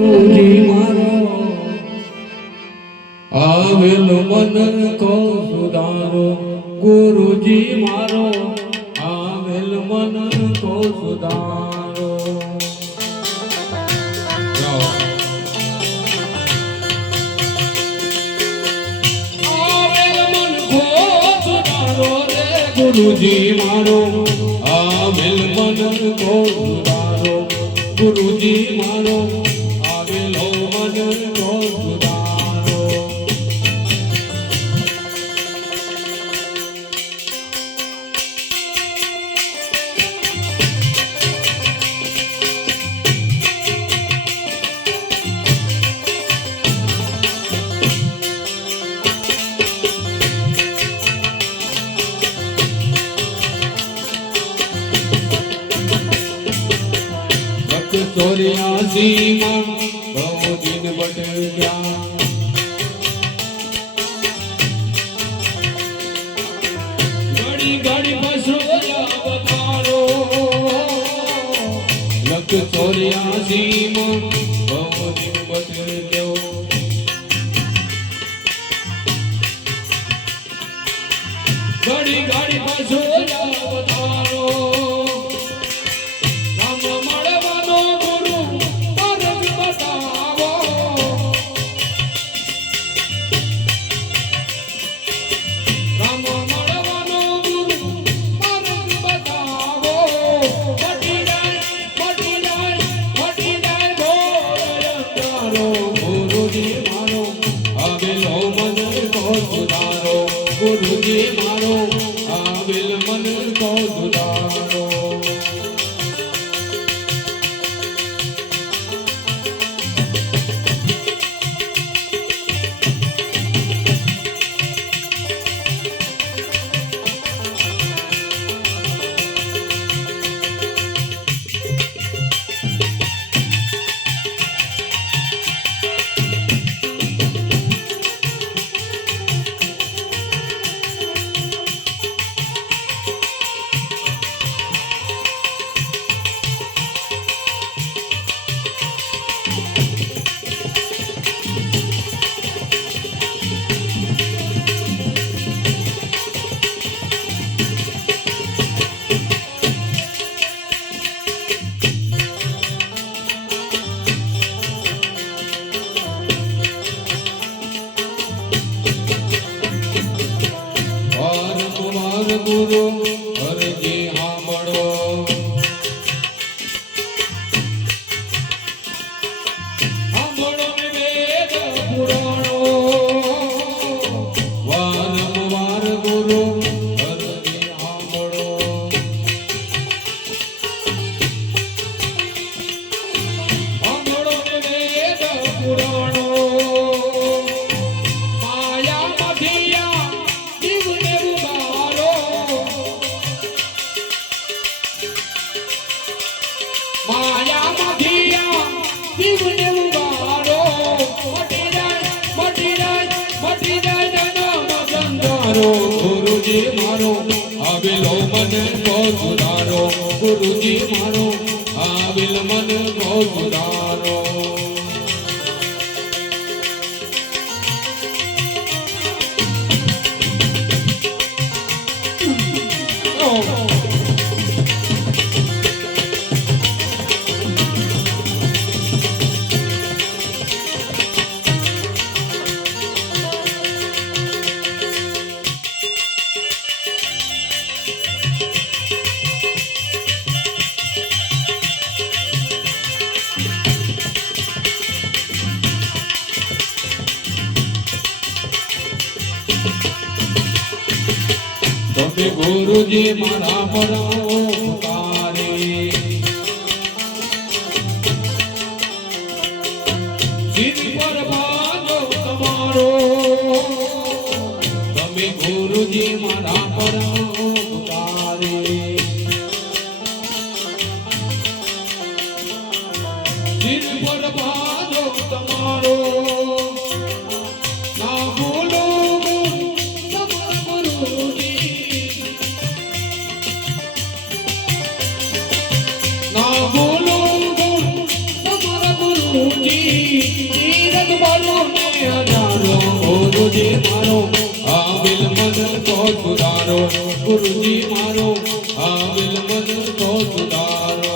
ગુરુજી મારો આવેલ મન કો સુધારો, ગુરુજી મારો આવેલ મન કો સુધારો. આવેલ મન કો સુધારો રે ગુરુજી મારો આવેલ મન કો સુધારો, ગુરુજી મારો આવેલો મન કો સુધારો. ચોર્યાસી માં બહુ દિન બટ ગયા, ઘડી ઘડી બસોયા બતારો. લખ ચોર્યાસી માં બહુ દિન બટ ગયો, ઘડી ઘડી બસોયા બતારો. ગુરુજી મારો આવેલ મન કો સુધારો. ગુરુ હરજી સાંભળો, સાંભળો વેદ પુરાણો. વારંવાર ગુરુ હરજી સાંભળો, સાંભળો વેદ પુરાણો. ગુરુજી મારો આવેલો મન કો સુધારો, ગુરુજી મારો આવેલ મન કો સુધારો. તમે ગુરુજી મારા પર ઉતારે, સિર પર બાજો તમારો. તમે ગુરુજી મારા પર ઉતારે, સિર પર બાજો તમારો. ના ભૂલો ના બોલો તમારા ગુરુજી તીરથ મારો ને અજારો ગુરુજી મારો આવેલ મન કો સુધારો ગુરુજી મારો આવેલ મન કો સુધારો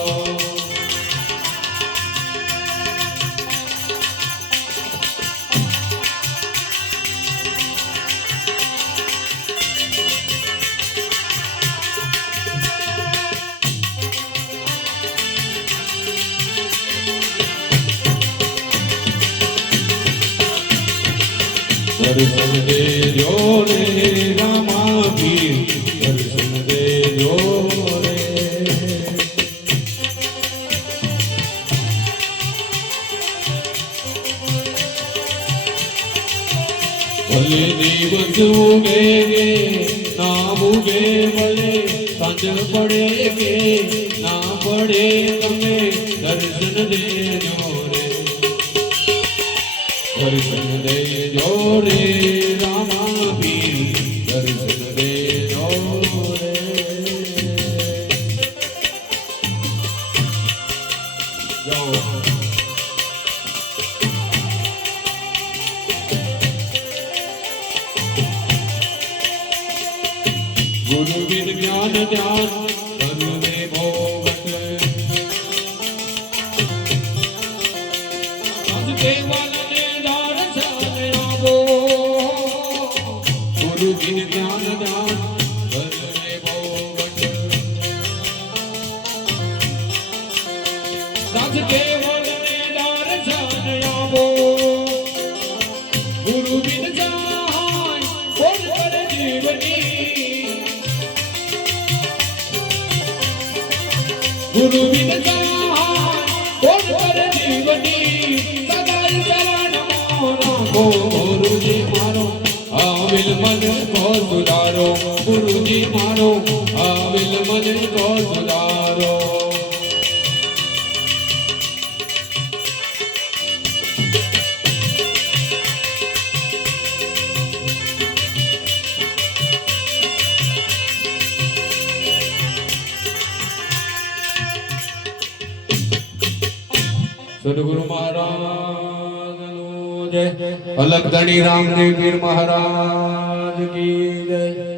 दर्शन देजो रे रामा पीर दर्शन देजो रे भले दिवस उगे ना उगे भले सांझ पड़े के ना पड़े तमे दर्शन देजो रे दर्शन देजो रे रामा पीर दर्शन देजो रे जाओ गुरु बिन ज्ञान ध्यान धन में भोगत सत केवल गुरु बिन ज्ञान दान धन में भोगत सत केवल दर्शन आवो गुरु बिन जाय बोल कर जीवनी गुरु बिन जाय बोल कर जीवनी सदाई चरण राखो गुरुजी मारो आविल मन को सुधारो गुरुजी मारो आविल मन को सुधारो सदगुरु महाराज जय अलग धनी रामदेव पीर महाराज की जय।